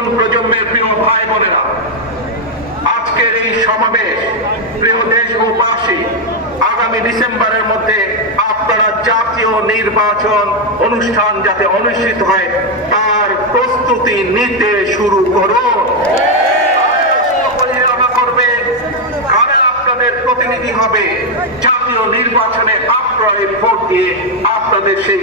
নতুন প্রজন্মের প্রিয় ভাই বোনেরা, আজকের এই সমাবেশ, প্রিয় দেশ দেশবাসী আগামী ডিসেম্বরের মধ্যে আপনারা জাতীয় নির্বাচন অনুষ্ঠান যাতে অনুষ্ঠিত হয়, তার প্রস্তুতি নিতে শুরু করুন। প্রতিনিধি হবে, জাতীয় নির্বাচনে আপনার ভোট দিয়ে আপনাদের সেই